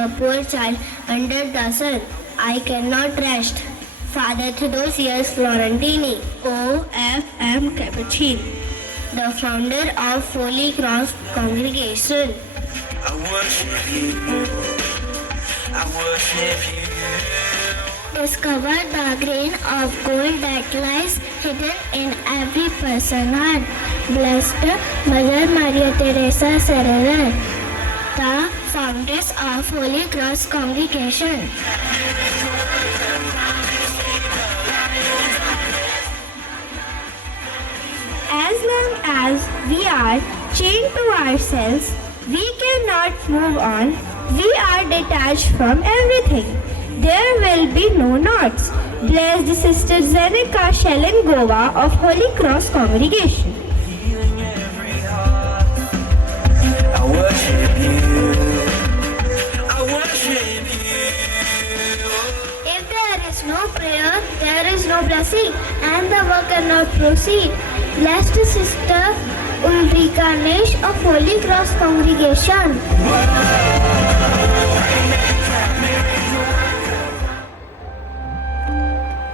a poor child under the sun. I cannot rest. Father Theodosius Florentini, OFM Capuchin, the founder of Holy Cross Congregation. I worship you. I worship you. Discover the grain of gold that lies hidden in every person's heart. Blessed Mother Maria Teresa Serrer, the founders of Holy Cross Congregation. As long as we are chained to ourselves, we cannot move on. We are detached from everything. There will be no knots. Blessed Sister Zeneca Shelengova of Holy Cross Congregation. Healing every heart. I worship you. I worship you. If there is no prayer, there is no blessing, and the work cannot proceed. Blessed Sister Ulrika Nesh of Holy Cross Congregation.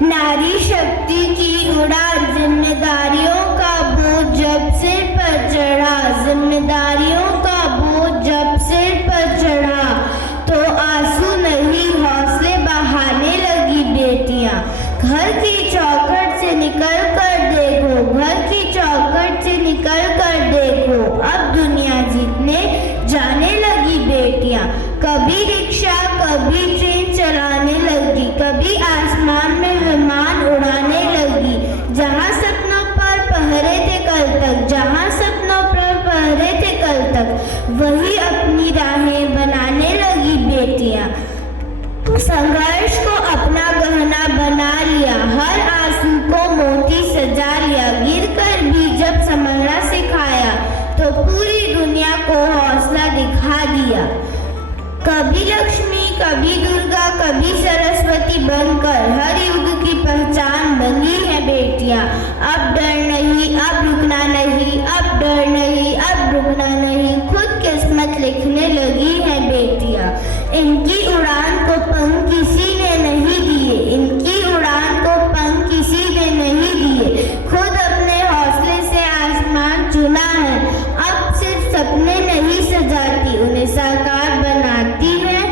नारी शक्ति की उड़ान, जिम्मेदारियों का बोझ जब सिर पर चढ़ा, जिम्मेदारियों का बोझ जब सिर पर चढ़ा, तो आंसू नहीं हौसले बहाने लगी बेटियां। घर की चौखट से निकल कर देखो, घर की चौखट से निकल कर देखो, अब दुनिया जीतने जाने लगी बेटियां। कभी रिक्शा कभी ट्रेन चलाने लगी, कभी आसमान में विमान उड़ाने लगी। जहां सपनों पर पहरे थे कल तक, जहां सपनों पर पहरे थे कल तक, वही अपनी राहें बनाने लगी बेटियां। संघर्ष को अपना गहना बना लिया, हर आंसू को मोती सजा लिया। गिर कर भी जब संभलना सिखाया, तो पूरी दुनिया को हौसला दिखा दिया। कभी लक्ष्मी कभी दुर्गा कभी सरस्वती बनकर हर युग की पहचान बनी है बेटियां। अब डर नहीं, अब रुकना नहीं, अब डर नहीं, अब रुकना नहीं, खुद किस्मत लिखने लगी है बेटियां। इनकी उड़ान को पंख किसी ने नहीं दिए, इनकी उड़ान को पंख किसी ने नहीं दिए, खुद अपने हौसले से आसमान चुना है। अब सिर्फ सपने नहीं सजाती, उन्हें साकार बनाती है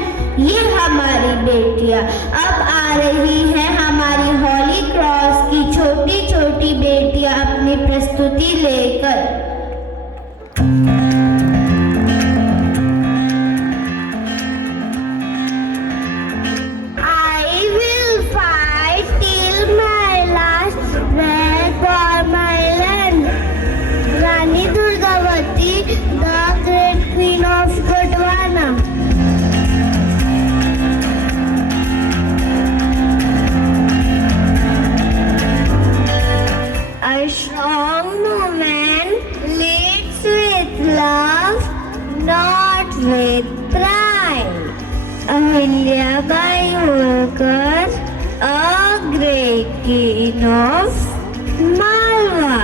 ये हमारी बेटियां। अब आ रही है हमारी हॉली क्रॉस की छोटी छोटी बेटियां अपनी प्रस्तुति लेकर। I will fight till my last breath for my land. Rani Durgavati, the great queen of Gondwana. A strong woman leads with love, not with pride. Ahilyabai Holkar, a great queen of Malwa.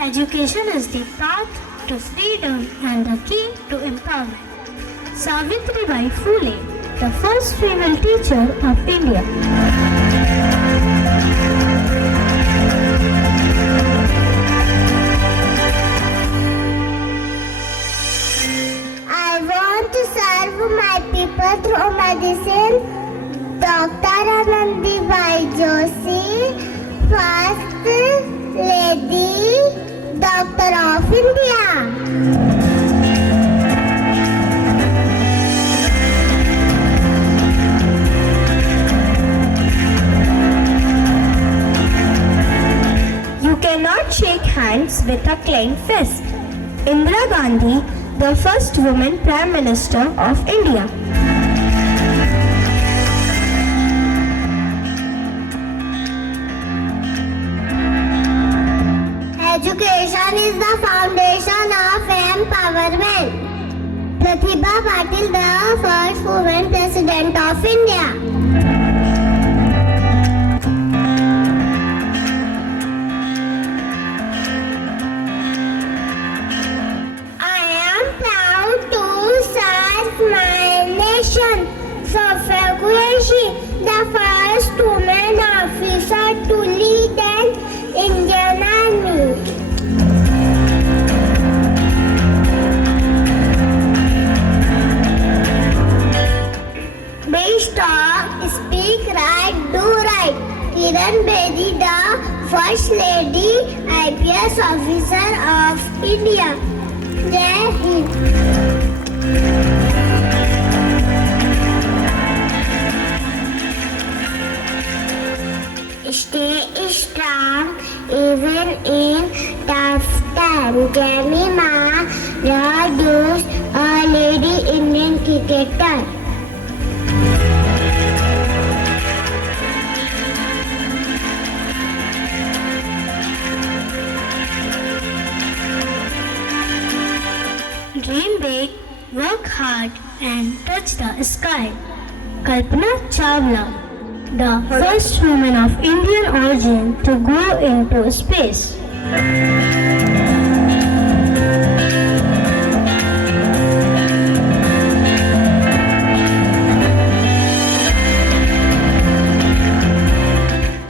Education is the path to freedom and the key to empowerment. Savitribai Phule, the first female teacher of India. I want to serve my people through medicine. Dr. Anandibai Joshi, First Lady, Doctor of India. You cannot shake hands with a clenched fist. Indira Gandhi, the first woman Prime Minister of India. Education is the foundation of empowerment. Pratibha Patil, the first woman President of India. India. Jai Hind. Stay strong even in tough times. Jemima Radus, a lady Indian cricketer. Dream big, work hard and touch the sky. Kalpana Chawla, the first woman of Indian origin to go into space.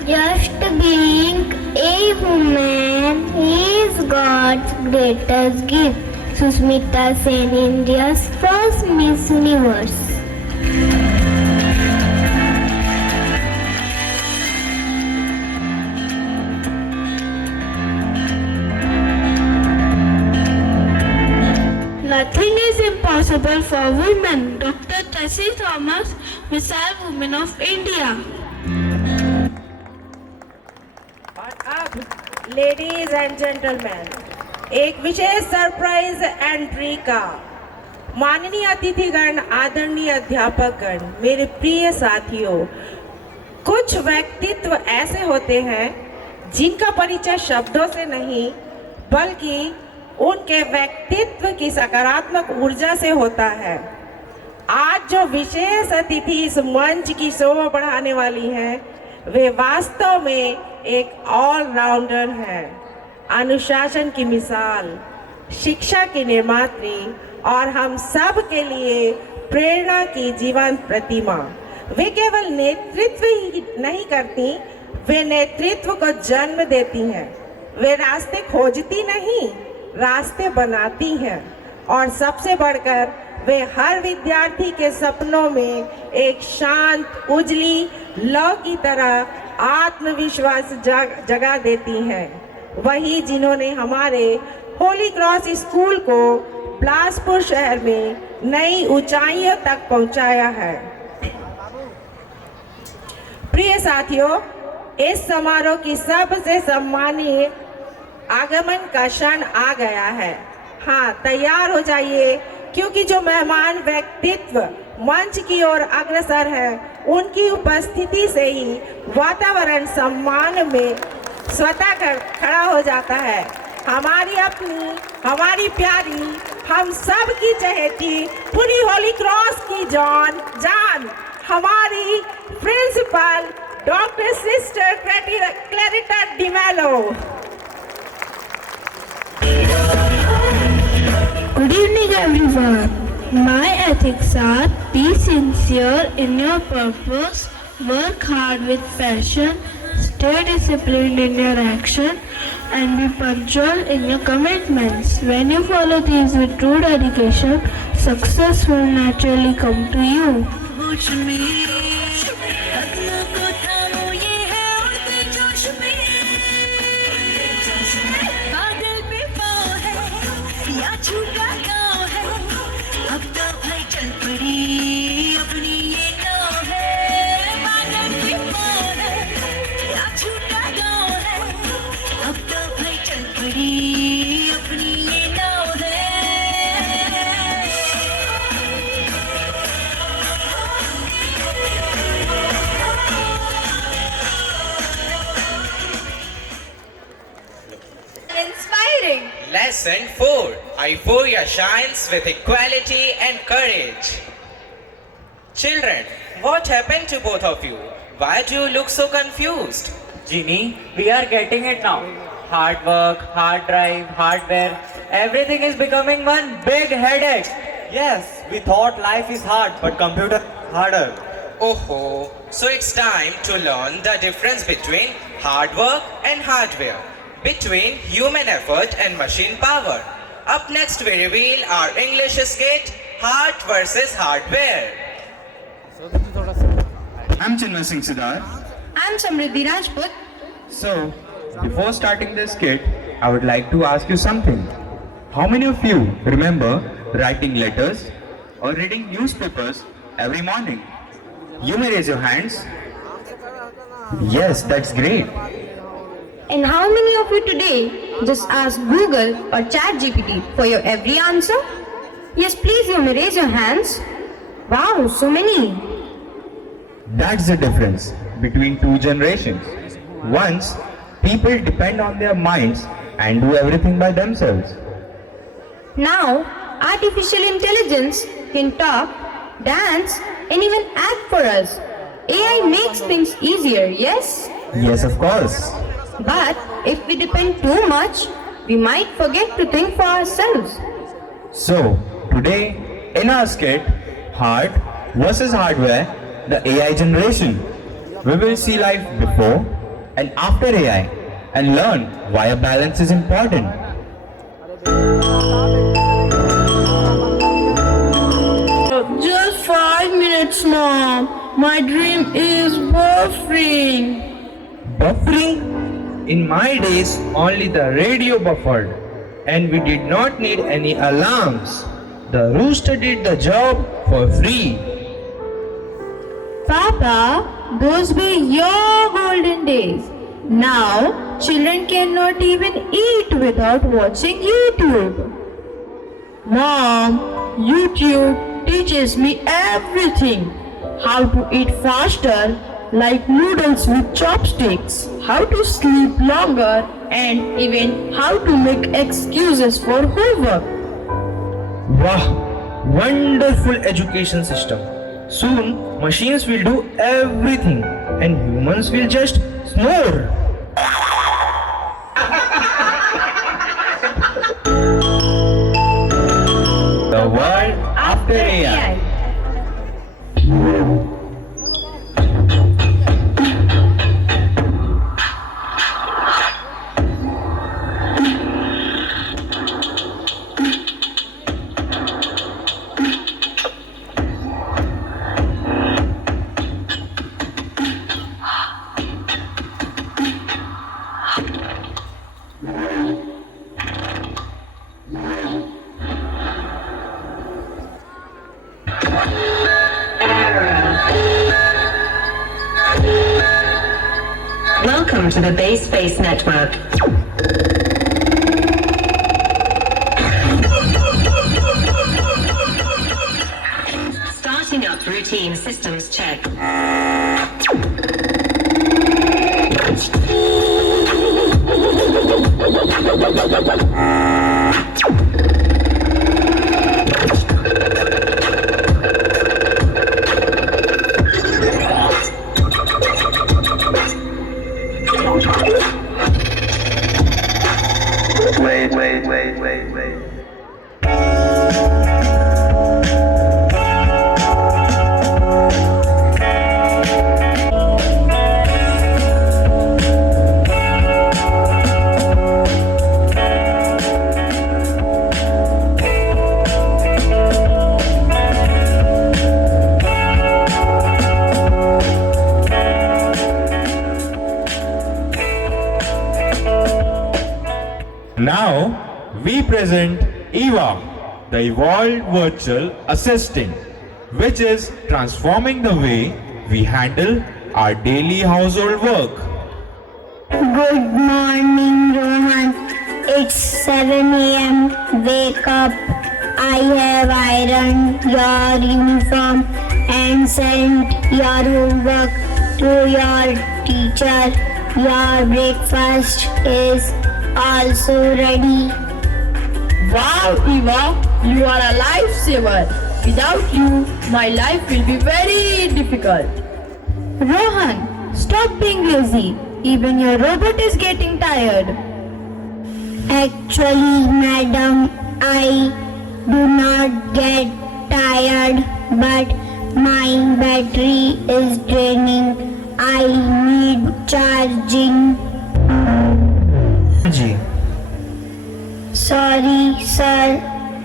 Just being a woman is God's greatest gift. Susmita Sen, India's first Miss Universe. Nothing is impossible for women. Dr. Tessie Thomas, Missile Women of India. और अब ladies and gentleman एक विशेष surprise entry का माननीय अतिथिगण, आदरणीय अध्यापकगण, मेरे प्रिय साथियों, कुछ व्यक्तित्व ऐसे होते हैं जिनका परिचय शब्दों से नहीं बल्कि उनके व्यक्तित्व की सकारात्मक ऊर्जा से होता है। आज जो विशेष अतिथि इस मंच की शोभा बढ़ाने वाली हैं, वे वास्तव में एक ऑलराउंडर हैं, अनुशासन की मिसाल, शिक्षा की निर्मात्री और हम सब के लिए प्रेरणा की जीवंत प्रतिमा। वे केवल नेतृत्व ही नहीं करती, वे नेतृत्व को जन्म देती हैं। वे रास्ते खोजती नहीं, रास्ते बनाती हैं। और सबसे बढ़कर वे हर विद्यार्थी के सपनों में एक शांत, उजली लौ की तरह आत्मविश्वास जगा देती हैं। वही जिन्होंने हमारे होली क्रॉस स्कूल को बिलासपुर शहर में नई ऊंचाइयों तक पहुंचाया है। प्रिय साथियों, इस समारोह की सबसे सम्मानीय आगमन का क्षण आ गया है। हाँ, तैयार हो जाइए, क्योंकि जो मेहमान व्यक्तित्व मंच की ओर अग्रसर है, उनकी उपस्थिति से ही वातावरण सम्मान में स्वतः खड़ा हो जाता है। हमारी अपनी, हमारी प्यारी, हम सब की चहेती पूरी होली क्रॉस की जान हमारी principal doctor sister Clarita D'Mello. Good evening everyone. My ethics are: be sincere in your purpose, work hard with passion, stay disciplined in your action, and be punctual in your commitments. When you follow these with true dedication, success will naturally come to you. छूटा गाँव है, अब तो भाई चल पड़ी अपनी ये नाव है। बादल भी पार है, या छूटा गाँव है, अब तो भाई चल पड़ी अपनी ये नाव है। Inspiring. Lesson 4. Euphoria shines with equality and courage. Children, what happened to both of you? Why do you look so confused? Ginny, we are getting it now. Hard work, hard drive, hardware, everything is becoming one big headache. Yes, we thought life is hard, but computer harder. Oh, so it's time to learn the difference between hard work and hardware, between human effort and machine power. Up next, we reveal our English skit, Heart versus Hardware. I'm Chinmay Singh Siddharth. I'm Samriddhi Rajput. So, before starting this skit, I would like to ask you something. How many of you remember writing letters or reading newspapers every morning? You may raise your hands. Yes, that's great. And how many of you today just ask Google or ChatGPT for your every answer? Yes, please, you may raise your hands. Wow, so many. That's the difference between two generations. Once, people depend on their minds and do everything by themselves. Now, artificial intelligence can talk, dance, and even act for us. AI makes things easier, yes? Yes, of course. But if we depend too much, we might forget to think for ourselves. So, today in our skit, Heart versus Hardware, the AI generation, we will see life before and after AI and learn why a balance is important. Just 5 minutes, Mom. My dream is buffering. Buffering? In my days, only the radio buffered, and we did not need any alarms. The rooster did the job for free. Papa, those were your golden days. Now, children cannot even eat without watching YouTube. Mom, YouTube teaches me everything. How to eat faster, like noodles with chopsticks, how to sleep longer, and even how to make excuses for homework. Wow, wonderful education system. Soon, machines will do everything and humans will just snore. The world after AI. Welcome to the Bay Space Network. Starting up routine systems check. Wait. Now, we present EVA, the Evolved Virtual Assistant, which is transforming the way we handle our daily household work. Good morning, Rohan. It's 7 a.m. Wake up. I have ironed your uniform and sent your homework to your teacher. Your breakfast is also ready. Wow, Eva, you are a lifesaver. Without you, my life will be very difficult. Rohan, stop being lazy. Even your robot is getting tired. Actually, madam, I do not get tired, but my battery is draining. I need charging. Sorry, sir.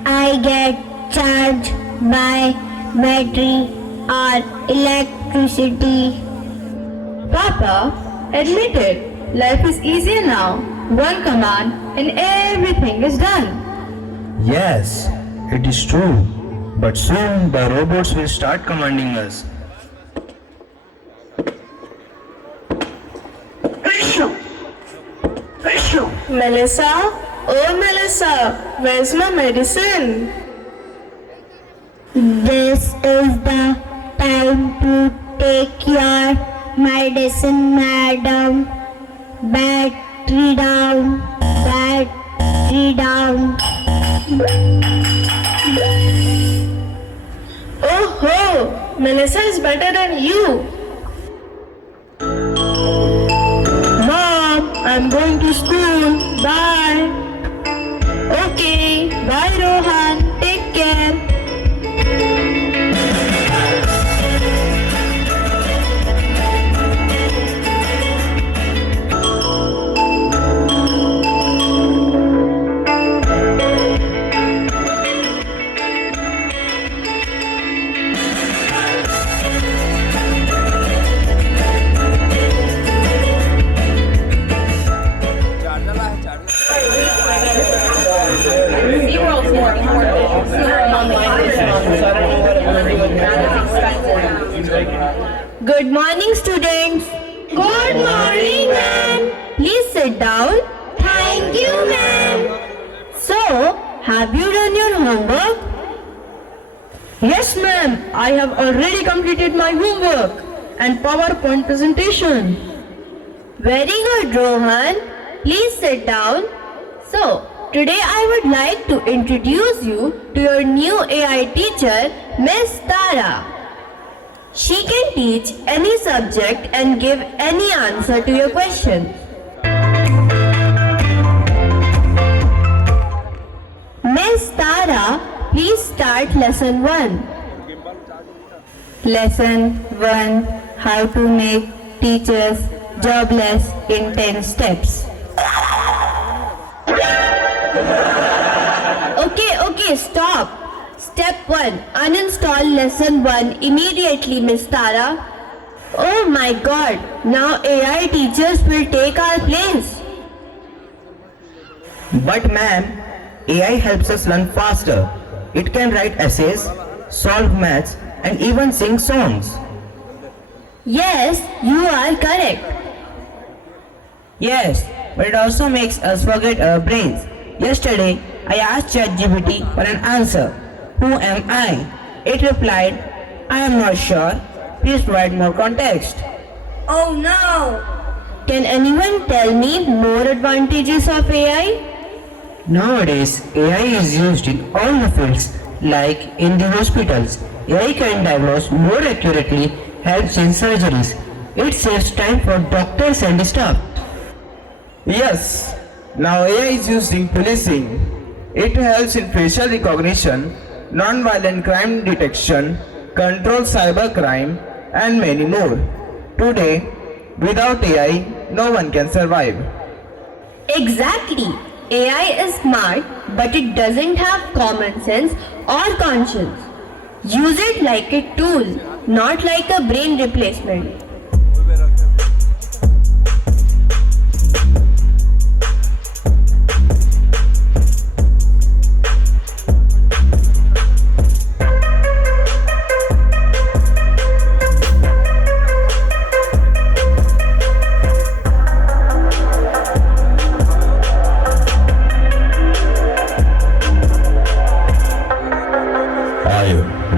I get charged by battery or electricity. Papa, admit it. Life is easier now. One command and everything is done. Yes, it is true. But soon the robots will start commanding us. Melissa? Oh, Melissa, where's my medicine? This is the time to take your medicine, madam. Battery down, battery down. Oh ho! Melissa is better than you. Mom, I'm going to school. Bye. Okay. Bye, Rohan. Take care. Good morning, students. Good morning, ma'am. Please sit down. Thank you, ma'am. So, have you done your homework? Yes, ma'am. I have already completed my homework and PowerPoint presentation. Very good, Rohan. Please sit down. So, today I would like to introduce you to your new AI teacher, Miss Tara. She can teach any subject and give any answer to your questions. Miss Tara, please start lesson 1. Lesson 1. How to make teachers jobless in 10 steps. Okay, stop. Step 1. Uninstall lesson 1 immediately, Miss Tara. Oh my god, now AI teachers will take our place. But ma'am, AI helps us learn faster. It can write essays, solve maths, and even sing songs. Yes, you are correct. Yes, but it also makes us forget our brains. Yesterday, I asked ChatGPT for an answer. Who am I? It replied, I am not sure. Please provide more context. Oh no! Can anyone tell me more advantages of AI? Nowadays, AI is used in all the fields, like in the hospitals. AI can diagnose more accurately, helps in surgeries. It saves time for doctors and staff. Yes, now AI is used in policing. It helps in facial recognition, non-violent crime detection, control cybercrime, and many more. Today, without AI, no one can survive. Exactly. AI is smart, but it doesn't have common sense or conscience. Use it like a tool, not like a brain replacement.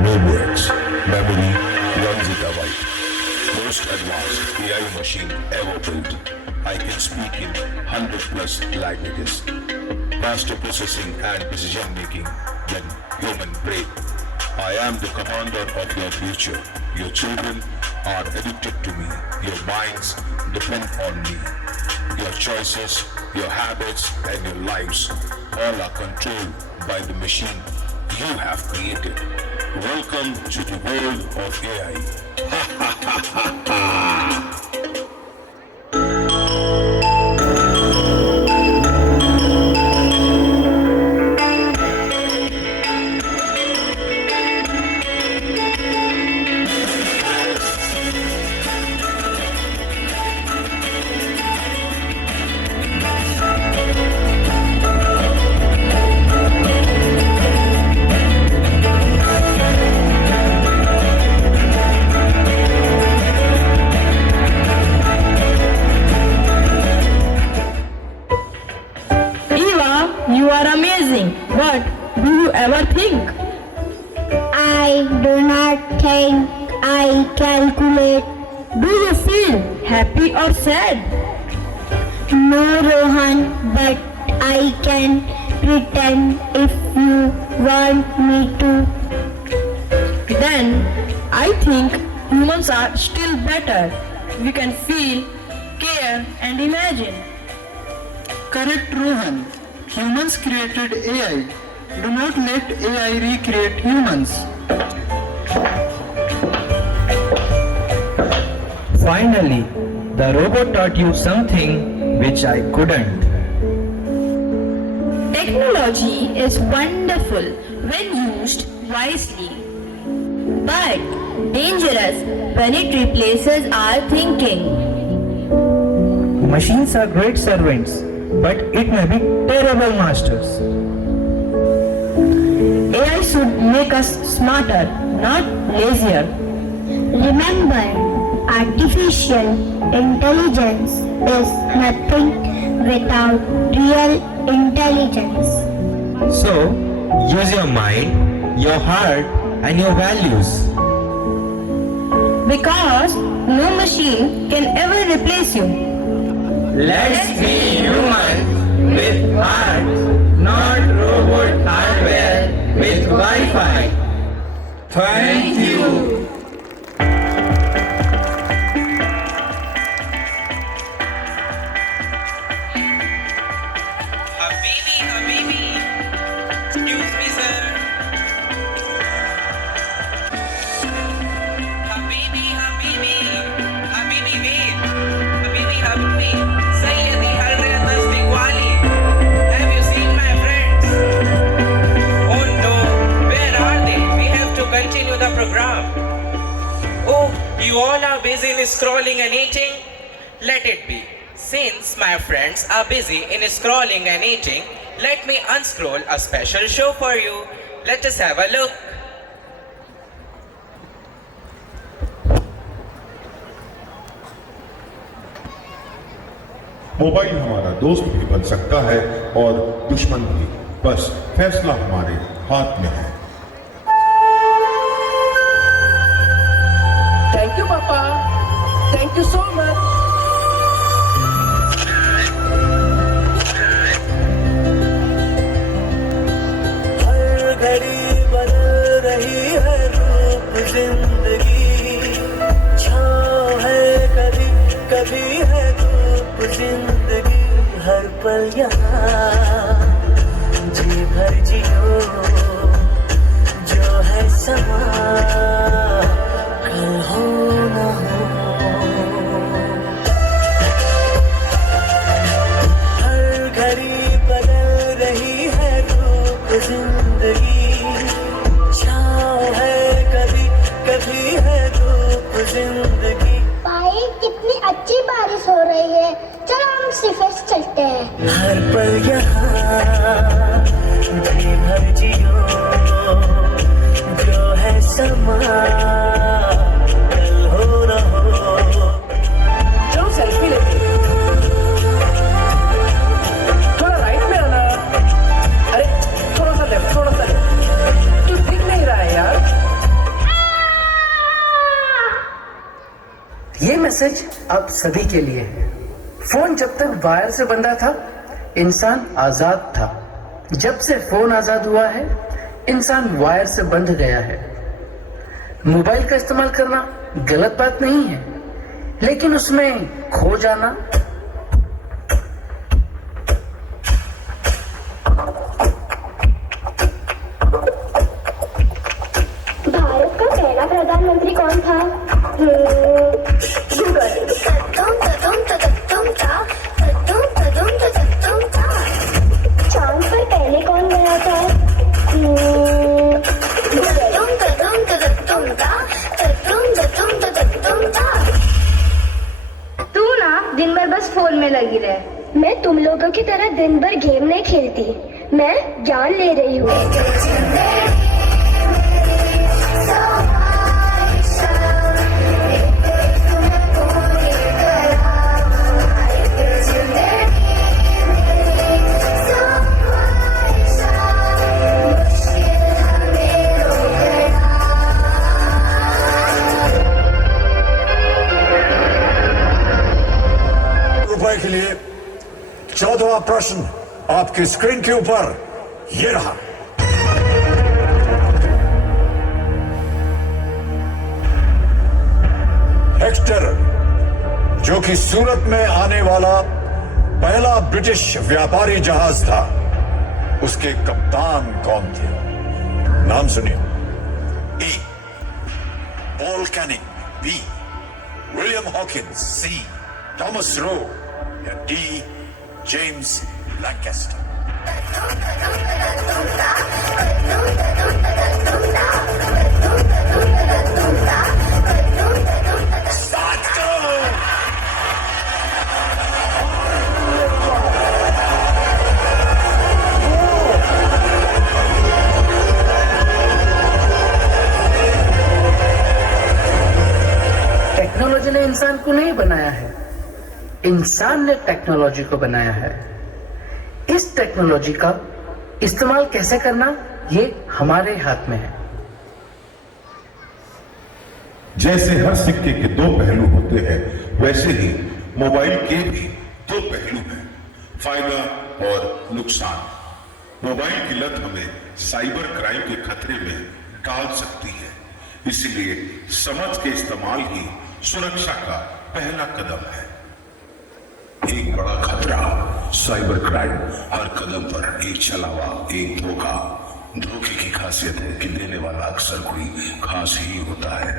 Roblox memory 1 zettabyte. Most advanced AI machine ever built. I can speak in 100 plus languages. Faster processing and decision making than human brain. I am the commander of your future. Your children are addicted to me. Your minds depend on me. Your choices, your habits, and your lives all are controlled by the machine you have created. Welcome to the world of AI. you ever think? I do not think. I calculate. Do you feel happy or sad? No, Rohan, but I can pretend if you want me to. Then I think humans are still better. We can feel, care and imagine. Correct, Rohan. Humans created AI. Do not let AI recreate humans. Finally, the robot taught you something which I couldn't. Technology is wonderful when used wisely, but dangerous when it replaces our thinking. Machines are great servants, but it may be terrible masters. AI should make us smarter, not lazier. Remember, artificial intelligence is nothing without real intelligence. So, use your mind, your heart, and your values. Because no machine can ever replace you. Let's be human with heart, not robot hardware with Wi-Fi. Thank you. Habibi. Excuse me, sir. Habibi. Habibi, wait. Habibi. Sayyidi Harriyat Nasbik Wali. Have you seen my friends? Oh no, where are they? We have to continue the program. Oh, you all are busy in scrolling and eating? Let it be. Since my friends are busy in scrolling and eating, let me unscroll a special show for you. Let us have a look. Mobile हमारा दोस्त भी बन सकता है और दुश्मन भी, बस फैसला हमारे हाथ में है। Thank you, Papa. Thank you so much. हर घड़ी बदल रही है रूप जिंदगी, छाँव है कभी कभी है धूप जिंदगी, हर पल यहाँ जी भर जियो, जो है समा कल हो न हो। हर घड़ी बदल रही है रूप जिंदगी, छाँव है कभी कभी है धूप जिंदगी। भाई कितनी अच्छी बारिश हो रही है, चलो हम सिफेस चलते हैं। हर पल यहाँ जी भर जियो, जो है समा कल हो न हो। चलो सेल्फी लेते हैं। थोड़ा राइट में आना। अरे थोड़ा सा लेफ्ट। तू दिख नहीं रहा है यार। ये मैसेज अब सभी के लिए है। फोन जब तक वायर से बंधा था, इंसान आजाद था। जब से फोन आजाद हुआ है, इंसान वायर से बंध गया है। मोबाइल का इस्तेमाल करना गलत बात नहीं है, लेकिन उसमें खो जाना भारत का पहला प्रधानमंत्री कौन था? चांद पर पहले कौन गया था? तू ना दिन भर बस फोन में लगी रहे। मैं तुम लोगों की तरह दिन भर गेम नहीं खेलती, मैं जान ले रही हूँ। प्रश्न आपकी स्क्रीन के ऊपर ये रहा। एक्सटर, जो कि सूरत में आने वाला पहला ब्रिटिश व्यापारी जहाज था, उसके कप्तान कौन थे? नाम सुनिए। A, Paul Canning. B, William Hawkins. C, Thomas Roe. या डी, जेम्स लैंकेस्टर। स्टार्ट करो। टेक्नोलॉजी ने इंसान को नहीं बनाया है, इंसान ने टेक्नोलॉजी को बनाया है। इस टेक्नोलॉजी का इस्तेमाल कैसे करना, ये हमारे हाथ में है। जैसे हर सिक्के के दो पहलू होते हैं, वैसे ही मोबाइल के भी दो पहलू हैं, फायदा और नुकसान। मोबाइल की लत हमें साइबर क्राइम के खतरे में डाल सकती है, इसलिए समझ के इस्तेमाल ही सुरक्षा का पहला कदम है। एक बड़ा खतरा साइबर क्राइम, हर कदम पर एक छलावा, एक धोखा। धोखे की खासियत है कि देने वाला अक्सर कोई खास ही होता है।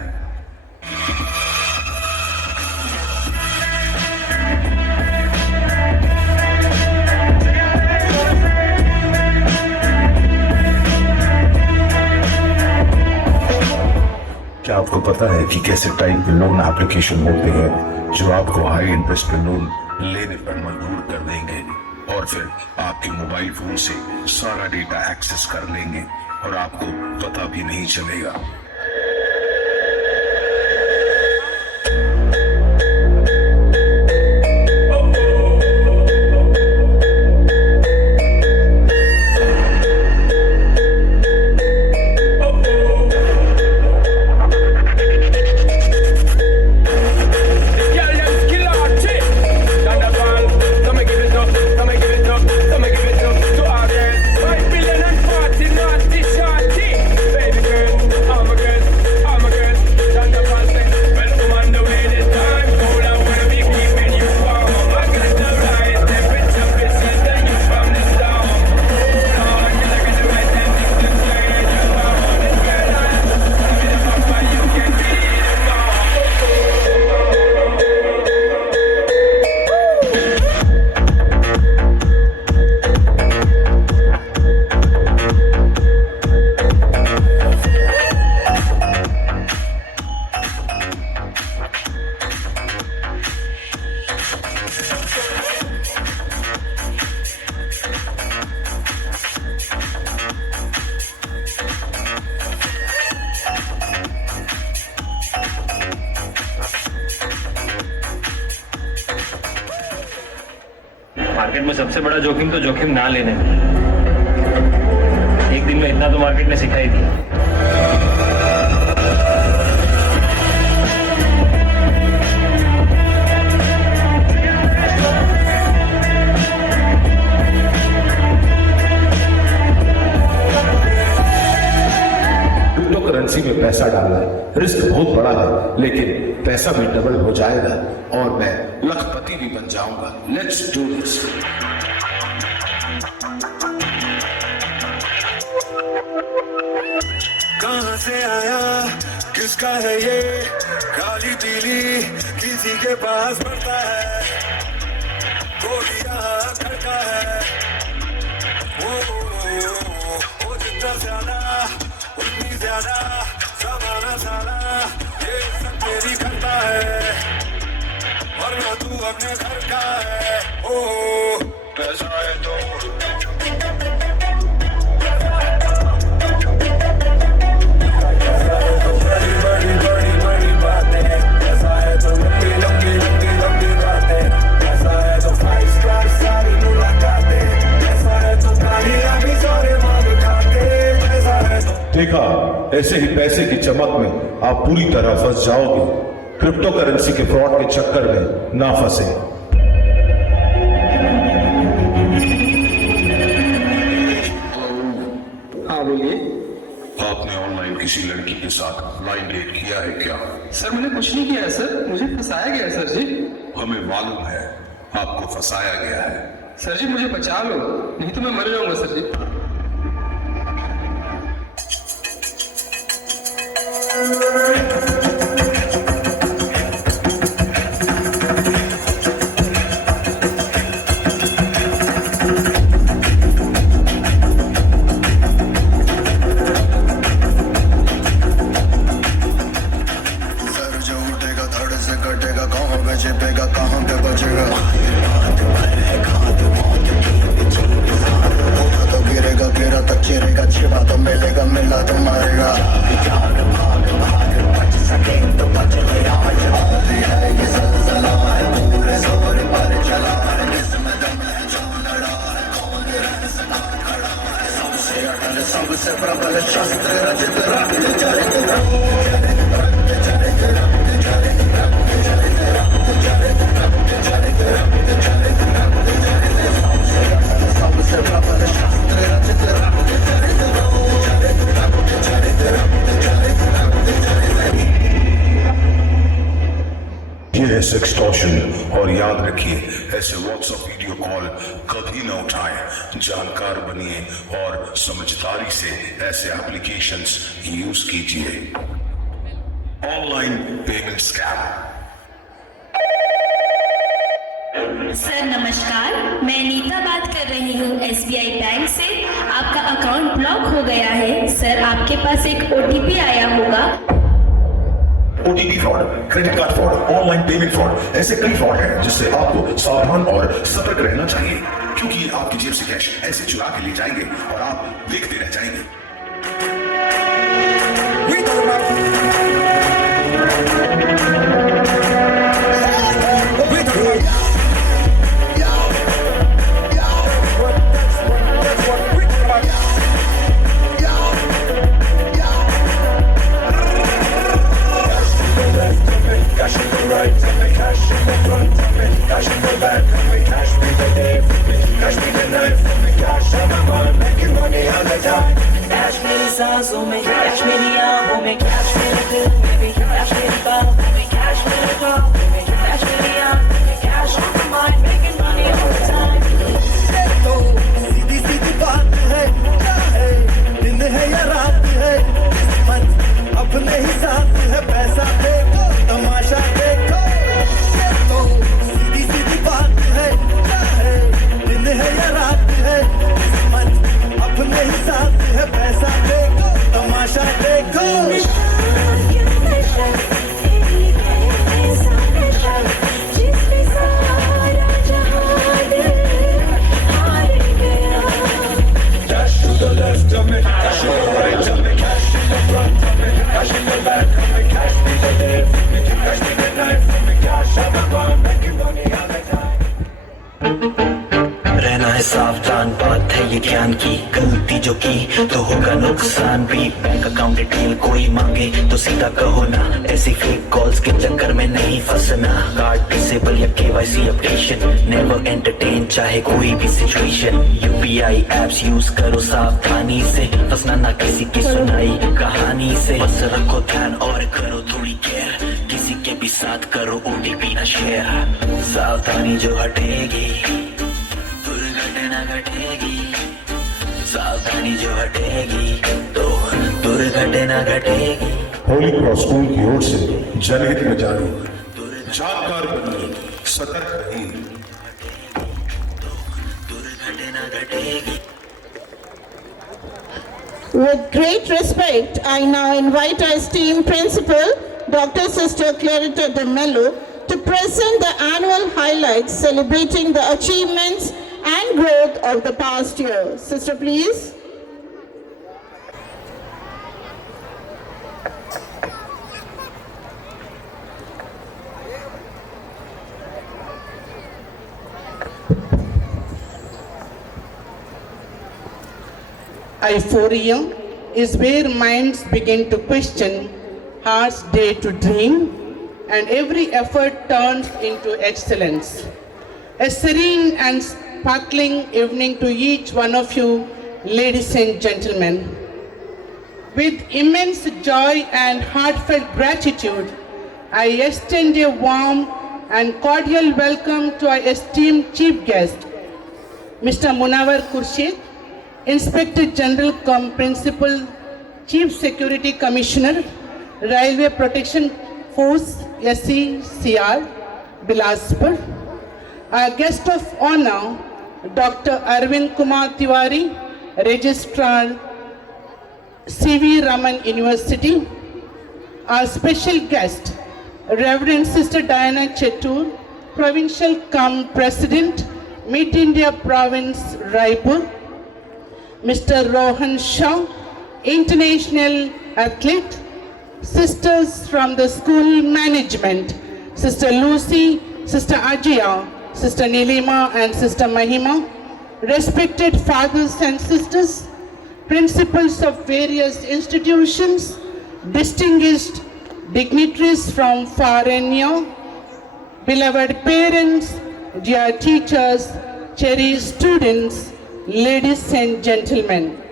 क्या आपको पता है कि कैसे टाइप के लोन एप्लीकेशन होते हैं जो आपको हाई इंटरेस्ट पे लोन लेने पर मजबूर कर देंगे और फिर आपके मोबाइल फोन से सारा डेटा एक्सेस कर लेंगे और आपको पता भी नहीं चलेगा। मार्केट में सबसे बड़ा जोखिम तो जोखिम ना लेने में। एक दिन में इतना तो मार्केट ने सिखा ही दिया। क्रिप्टो करेंसी में पैसा डालना रिस्क बहुत बड़ा है, लेकिन पैसा भी डबल हो जाएगा और मैं लखपति भी बन जाऊंगा। Let's do this. कहां से आया, किसका है ये, काली पीली किसी के पास पड़ता है, कोई यहाँ करता है। वो जितना ज्यादा उतनी ज्यादा समाना सारा ये सब तेरी करता है, वरना तू अपने घर का है। ऐसा है तो बड़ी बड़ी बड़ी बड़ी बातें, ऐसा है तो लंबी लंबी लंबी लंबी बातें, ऐसा है तो 5 स्टार सारी मुलाकातें, ऐसा है तो कामयाबी सारे मांग खाते, ऐसा है तो। देखा, ऐसे ही पैसे की चमक में आप पूरी तरह फंस जाओगे। क्रिप्टो करेंसी के फ्रॉड के चक्कर में ना फंसे। हाँ बोलिए। आपने ऑनलाइन किसी लड़की के साथ ब्लाइंड डेट किया है क्या? सर मैंने कुछ नहीं किया है सर, मुझे फंसाया गया है सर जी। हमें मालूम है आपको फंसाया गया है। सर जी मुझे बचा लो, नहीं तो मैं मर जाऊंगा सर जी। सेक्सटॉर्शन। और याद रखिए ऐसे व्हाट्सएप वीडियो कॉल कभी न उठाएं। जानकार बनिए और समझदारी से ऐसे एप्लीकेशंस यूज कीजिए। Online payment scam. सर नमस्कार, मैं नीता बात कर रही हूँ SBI बैंक से। आपका अकाउंट ब्लॉक हो गया है। सर आपके पास एक OTP आया होगा। OTP fraud, credit card fraud, online payment fraud, ऐसे कई फ्रॉड हैं जिससे आपको सावधान और सतर्क रहना चाहिए, क्योंकि ये आपकी जेब से कैश ऐसे चुरा के ले जाएंगे और आप देखते रह जाएंगे। Cash in the right of me, cash in the front of me, cash in the back of me, cash me the day for me, cash me the night for me, cash on my mind, making money all the time. Cash मेरी सांसों में, cash मेरी आंखों में, cash मेरे दिल में भी, कैश मेरी बातों में, कैश मेरे ख्वाबों में, कैश मेरी आंखों में, cash on my mind, making money all the time. ये तो सीधी सीधी बात है, क्या है दिन है या रात है, किस्मत अपने ही साथ है, पैसा देखो तमाशा देखो। ये तो सीधी सीधी बात है, क्या है दिन है या रात है, किस्मत अपने ही साथ है, पैसा देखो तमाशा देखो। Cash to the left of me, cash to the right of me, cash in the front of me, cash in the back of me, cash me the day for me, cash me the night for me, cash on my mind, making money all the time. रहना है सावधान, बात है ये ज्ञान की। गलती जो की तो होगा नुकसान भी। बैंक अकाउंट डिटेल कोई मांगे तो सीधा कहो ना, ऐसी फेक कॉल्स के चक्कर में नहीं फंसना। कार्ड डिसेबल या KYC अपडेशन, नेवर एंटरटेन चाहे कोई भी सिचुएशन। UPI एप्स यूज करो सावधानी से, फंसना ना किसी की सुनाई कहानी से। बस रखो ध्यान और करो थोड़ी केयर, किसी के भी साथ करो OTP ना शेयर। सावधानी जो हटेगी दुर्घटना घटेगी, सावधानी जो हटेगी तो दुर्घटना घटेगी। होली क्रॉस स्कूल की ओर से जनहित में जारी। जानकार बनिए, सतर्क रहिए। दुर्घटना घटेगी। With great respect, I now invite our esteemed principal, Dr. Sister Clarita de Mello, to present the annual highlights celebrating the achievements and growth of the past year. Sister, please. Euphoria is where minds begin to question, hearts dare to dream, and every effort turns into excellence. A serene and sparkling evening to each one of you, ladies and gentlemen. With immense joy and heartfelt gratitude, I extend a warm and cordial welcome to our esteemed chief guest, Mr. Munawar Khurshid, Inspector General cum Principal Chief Security Commissioner, Railway Protection Force, SECR, Bilaspur. Our guest of honor, Dr. Arvind Kumar Tiwari, Registrar, C.V. Raman University. Our special guest, Reverend Sister Diana Chetur, Provincial cum President, Meet India Province, Raipur. Mr. Rohan Shah, International Athlete. Sisters from the school management, Sister Lucy, Sister Ajaya, Sister Nilima and Sister Mahima. Respected fathers and sisters, principals of various institutions, distinguished dignitaries from far and near, beloved parents, dear teachers, cherished students, ladies and gentlemen.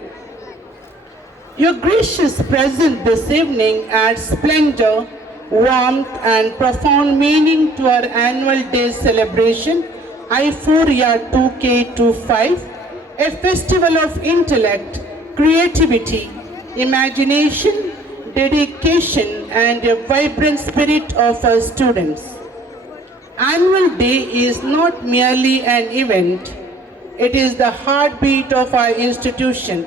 Your gracious presence this evening adds splendor, warmth and profound meaning to our annual day celebration, I4 2K25, a festival of intellect, creativity, imagination, dedication and a vibrant spirit of our students. Annual Day is not merely an event, it is the heartbeat of our institution.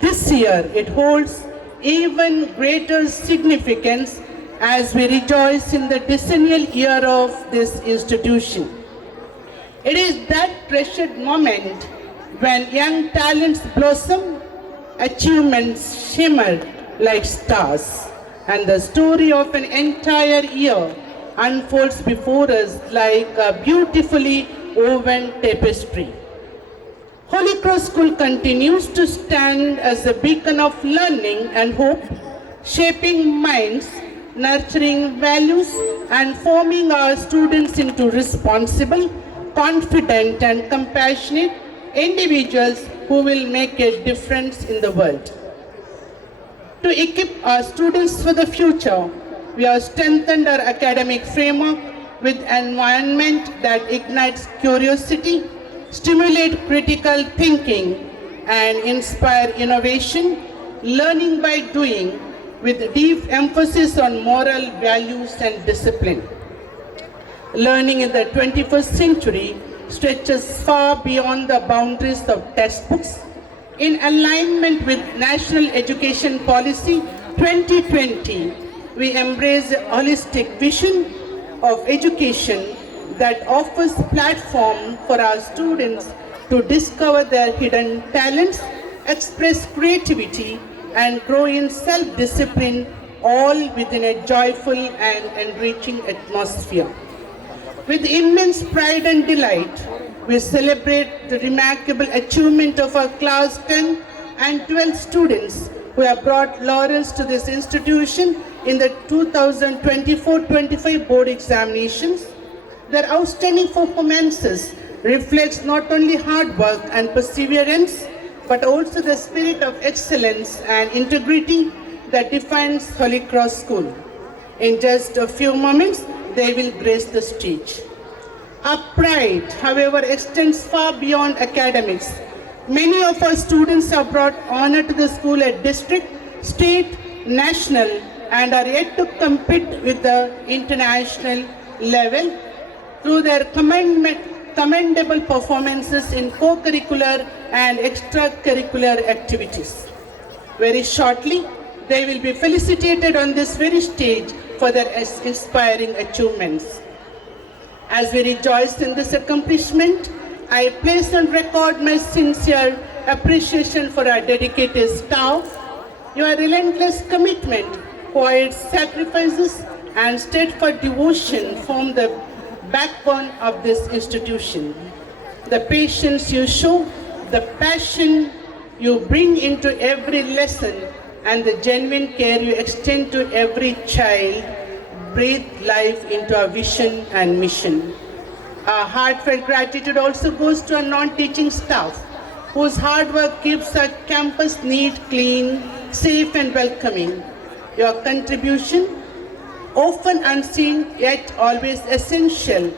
This year it holds even greater significance as we rejoice in the decennial year of this institution. It is that treasured moment when young talents blossom, achievements shimmer like stars, and the story of an entire year unfolds before us like a beautifully woven tapestry. Holy Cross School continues to stand as a beacon of learning and hope, shaping minds, nurturing values, and forming our students into responsible, confident, and compassionate individuals who will make a difference in the world. To equip our students for the future, we have strengthened our academic framework with an environment that ignites curiosity, stimulate critical thinking, and inspire innovation, learning by doing, with deep emphasis on moral values and discipline. Learning in the 21st century stretches far beyond the boundaries of textbooks. In alignment with National Education Policy 2020, we embrace a holistic vision of education that offers platform for our students to discover their hidden talents, express creativity, and grow in self-discipline, all within a joyful and enriching atmosphere. With immense pride and delight, we celebrate the remarkable achievement of our class 10 and 12 students who have brought laurels to this institution in the 2024-25 board examinations. Their outstanding performances reflects not only hard work and perseverance, but also the spirit of excellence and integrity that defines Holy Cross School. In just a few moments, they will grace the stage. Our pride, however, extends far beyond academics. Many of our students have brought honor to the school at district, state, national, and are yet to compete with the international level through their commendable performances in co-curricular and extracurricular activities. Very shortly, they will be felicitated on this very stage for their inspiring achievements. As we rejoice in this accomplishment, I place on record my sincere appreciation for our dedicated staff. Your relentless commitment, quiet sacrifices, and steadfast devotion form the backbone of this institution. The patience you show, the passion you bring into every lesson, and the genuine care you extend to every child breathe life into our vision and mission. Our heartfelt gratitude also goes to our non-teaching staff, whose hard work keeps our campus neat, clean, safe and welcoming. Your contribution, often unseen yet always essential,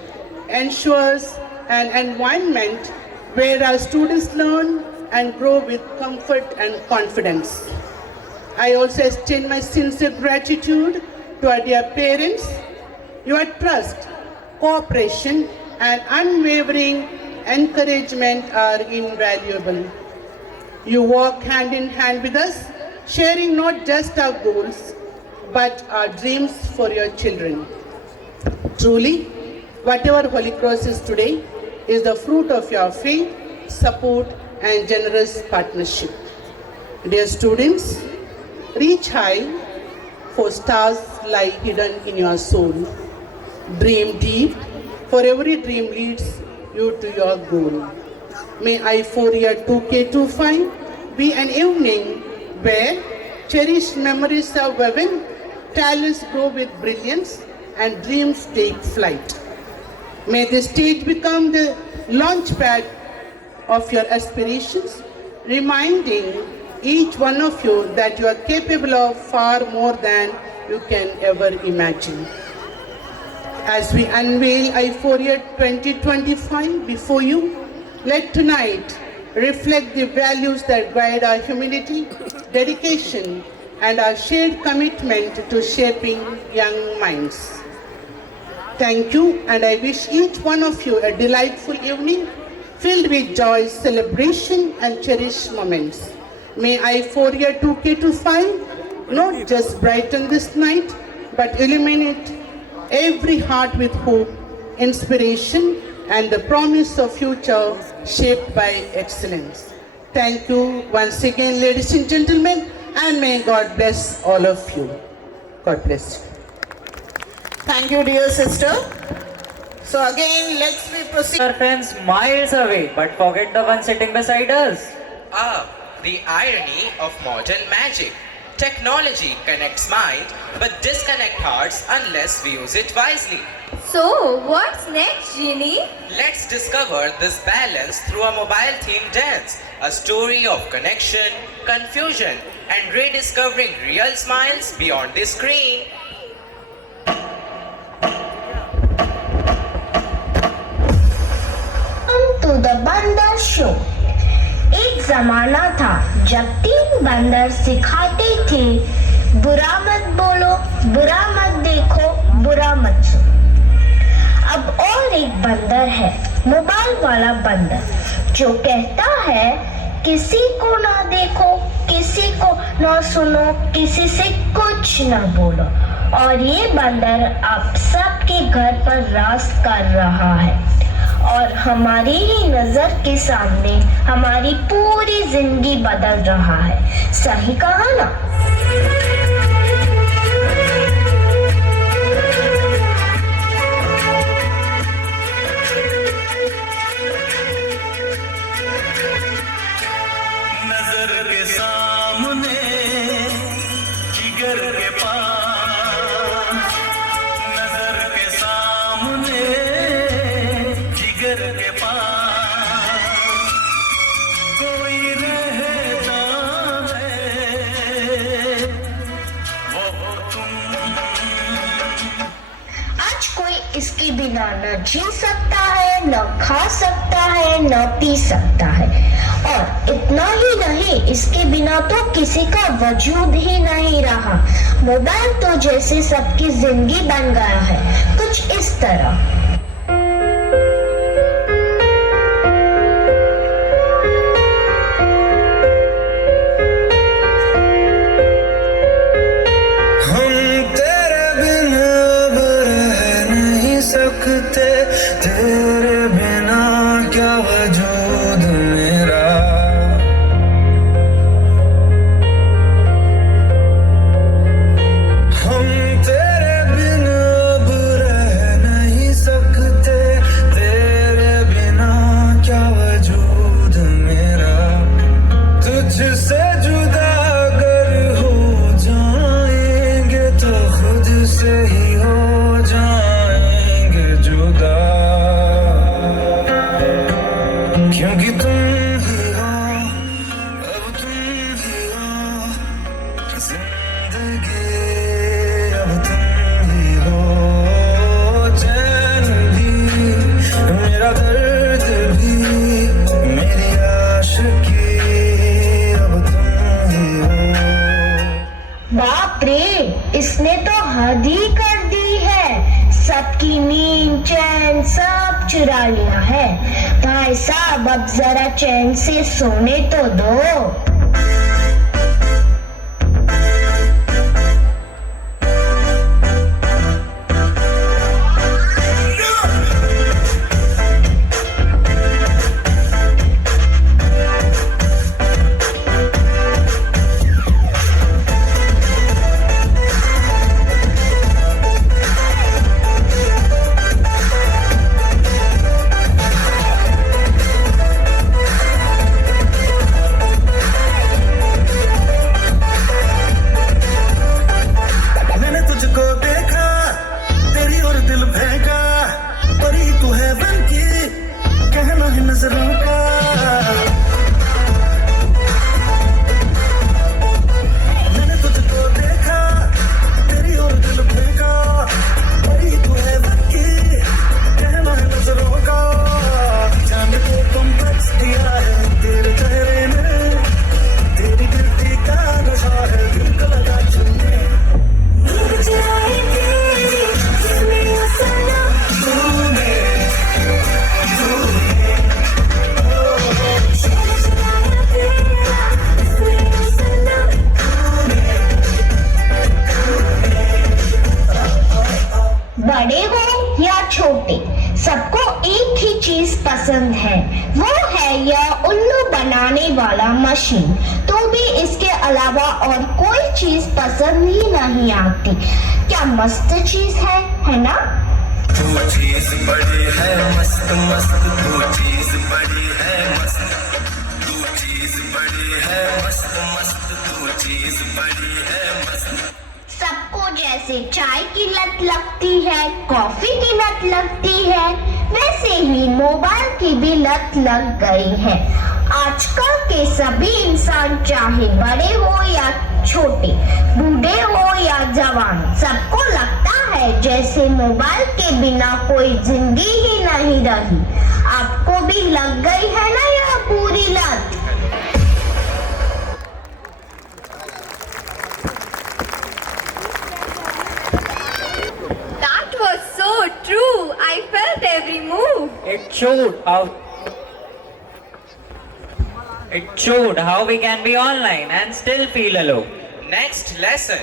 ensures an environment where our students learn and grow with comfort and confidence. I also extend my sincere gratitude to our dear parents. Your trust, cooperation, and unwavering encouragement are invaluable. You walk hand in hand with us, sharing not just our goals, but our dreams for your children. Truly, whatever Holy Cross is today is the fruit of your faith, support, and generous partnership. Dear students, reach high, for stars lie hidden in your soul. Dream deep, for every dream leads you to your goal. May I4 2K25 be an evening where cherished memories are woven, talents grow with brilliance, and dreams take flight. May this stage become the launch pad of your aspirations, reminding each one of you that you are capable of far more than you can ever imagine. As we unveil I4 2025 before you, let tonight reflect the values that guide our humility, dedication, and our shared commitment to shaping young minds. Thank you, and I wish each one of you a delightful evening filled with joy, celebration, and cherished moments. May I4 2K25 not just brighten this night, but illuminate every heart with hope, inspiration, and the promise of future shaped by excellence. Thank you once again, ladies and gentlemen, and may God bless all of you. God bless you. Thank you, dear sister. So again, let's be proceed. Our friends miles away, but forget the one sitting beside us. Ah, the irony of modern magic. Technology connects mind, but disconnect hearts unless we use it wisely. So, what's next, Genie? Let's discover this balance through a mobile-themed dance, a story of connection, confusion, and rediscovering real smiles beyond the screen. Welcome to the Bandar Show. एक जमाना था जब 3 बंदर सिखाते थे, बुरा मत बोलो, बुरा मत देखो, बुरा मत सुनो। अब और एक बंदर है, मोबाइल वाला बंदर, जो कहता है किसी को ना देखो, किसी को ना सुनो, किसी से कुछ ना बोलो। और ये बंदर अब सबके घर पर राज कर रहा है और हमारी ही नजर के सामने हमारी पूरी जिंदगी बदल रहा है। सही कहा ना? नजर के सामने जिगर के पास, नजर के सामने जिगर के पास कोई रहता है, वो तुम। आज कोई इसके बिना न जी सकता है, न खा सकता है, न पी सकता है, और इतना ही नहीं, इसके बिना तो किसी का वजूद ही नहीं रहा। मोबाइल तो जैसे सबकी जिंदगी बन गया है, कुछ इस तरह। तेरे बिना क्या वजूद मेरा, हम तेरे बिना अब रह नहीं सकते, तेरे बिना क्या वजूद मेरा। तुझसे जुदा अगर हो जाएंगे तो खुद से ही हो जाएंगे जुदा, क्योंकि तुम ही हो, अब तुम ही हो, जिंदगी अब तुम ही हो, चैन भी मेरा दर्द भी मेरी आशिकी अब तुम ही हो। बाप रे, इसने तो हद ही कर दी है, सबकी नींद चैन सब चुरा लिया है। भाई साहब अब जरा चैन से सोने तो दो। बड़े हो या छोटे, सबको एक ही चीज पसंद है, वो है यह उल्लू बनाने वाला मशीन। तो भी इसके अलावा और कोई चीज पसंद ही नहीं आती। क्या मस्त चीज है ना? तू चीज बड़ी है मस्त मस्त, तू चीज बड़ी है मस्त, तू चीज बड़ी है मस्त मस्त, तू चीज बड़ी है मस्त। सबको जैसे चाय की लत लगती है, कॉफी की लत लगती है, वैसे ही मोबाइल की भी लत लग गई है। आजकल के सभी इंसान, चाहे बड़े हो या छोटे, बूढ़े हो या जवान, सबको लगता है जैसे मोबाइल के बिना कोई जिंदगी ही नहीं रही। आपको भी लग गई है ना यह पूरी लत? So true, I felt every move. It showed how we can be online and still feel alone. Next lesson.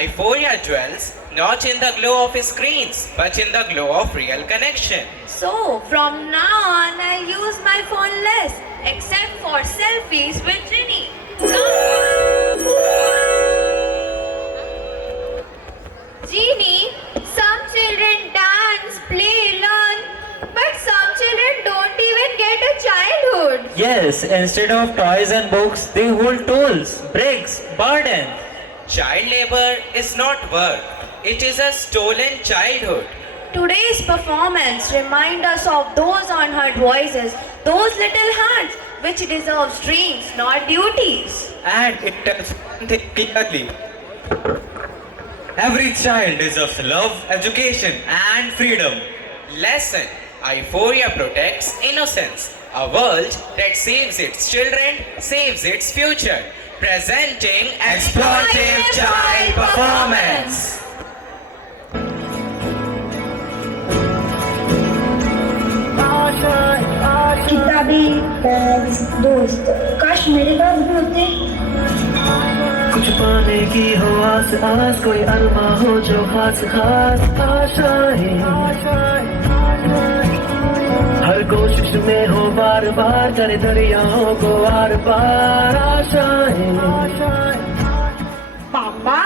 Euphoria dwells not in the glow of screens, but in the glow of real connection. So, from now on, I'll use my phone less, except for selfies with Ginny. Genie, some children dance, play, learn, but some children don't even get a childhood. Yes, instead of toys and books, they hold tools, bricks, burdens. Child labor is not work, it is a stolen childhood. Today's performance reminds us of those unheard voices, those little hands which deserve dreams, not duties. And it tells one thing clearly. Every child deserves love, education, and freedom. Lesson. Euphoria protects innocence. A world that saves its children, saves its future. Presenting Exploitive Child Performance. किताबी दोस्त, काश मेरे पास भी होते। कुछ पाने की हो आस आस, कोई अरमा हो जो खास खास आशाएं, हर कोशिश में हो बार बार, करे दरियाओं को आर पार आशाएं। पापा,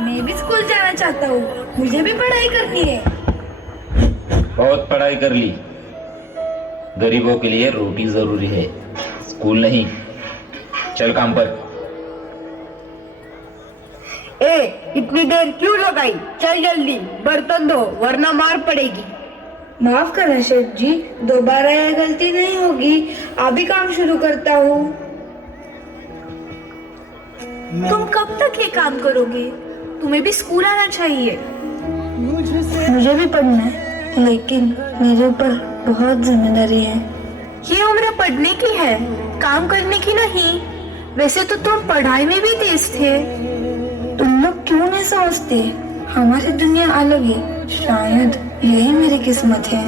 मैं भी स्कूल जाना चाहता हूँ, मुझे भी पढ़ाई करनी है। बहुत पढ़ाई कर ली, गरीबों के लिए रोटी जरूरी है, स्कूल नहीं। चल काम पर। इतनी देर क्यों लगाई? चल जल्दी बर्तन धो वरना मार पड़ेगी। माफ करना शेफ जी, दोबारा यह गलती नहीं होगी। अभी काम शुरू करता हूँ। तुम कब तक ये काम करोगे? तुम्हें भी स्कूल आना चाहिए। मुझे भी पढ़ना है, लेकिन मेरे ऊपर बहुत जिम्मेदारी है। ये उम्र पढ़ने की है, काम करने की नहीं। वैसे तो तुम पढ़ाई में भी तेज थे। तुम लोग क्यों नहीं समझते? हमारी दुनिया अलग है, शायद यही मेरी किस्मत है।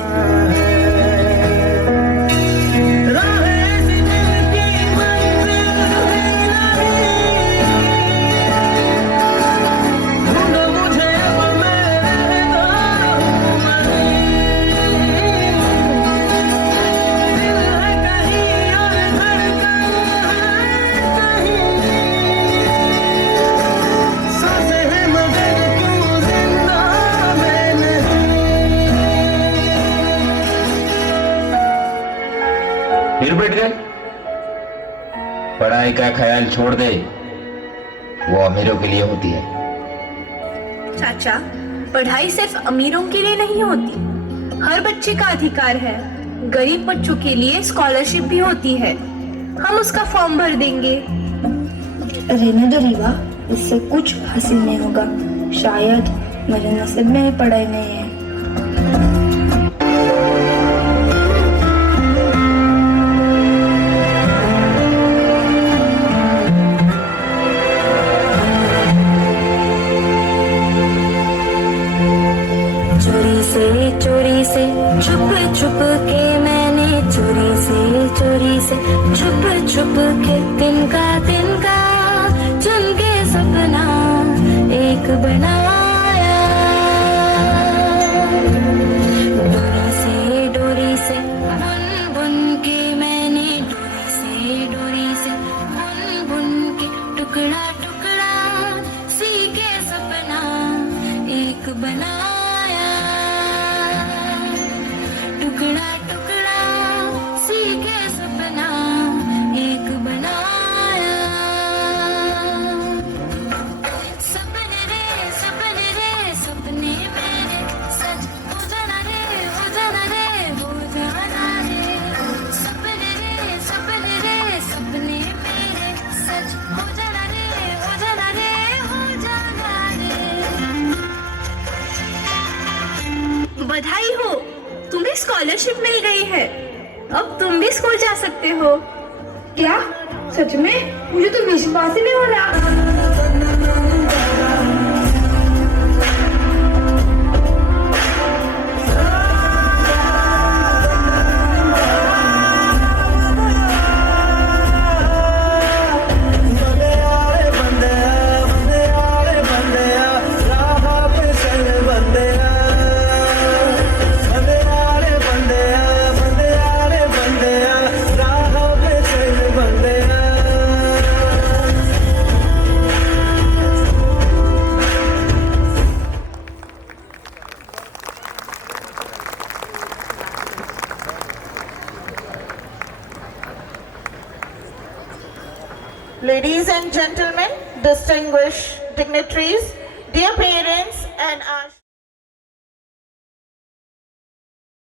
फिर बैठ गए? पढ़ाई का ख्याल छोड़ दे, वो अमीरों के लिए होती है। चाचा, पढ़ाई सिर्फ अमीरों के लिए नहीं होती, हर बच्चे का अधिकार है। गरीब बच्चों के लिए स्कॉलरशिप भी होती है, हम उसका फॉर्म भर देंगे। रहने दो रीवा, इससे कुछ हासिल नहीं होगा। शायद मेरे नसीब में ही पढ़ाई नहीं है। चोरी से छुप छुप के मैंने चोरी से छुप के तिनका चुन के सपना एक बनाया। डोरी से बुन बुन के मैंने डोरी से बुन बुन के टुकड़ा सी के सपना एक बनाया। टुकड़ा सी के सपना एक बनाया। सपने रे सपने मेरे सच हो जाना रे हो जाना रे। सपने रे सपने मेरे सच हो जाना रे हो जाना रे। बधाई हो, तुम्हें स्कॉलरशिप मिल गई है। अब तुम भी स्कूल जा सकते हो। क्या सच में? मुझे तो विश्वास ही नहीं हो रहा। Ladies and gentlemen, distinguished dignitaries, dear parents and our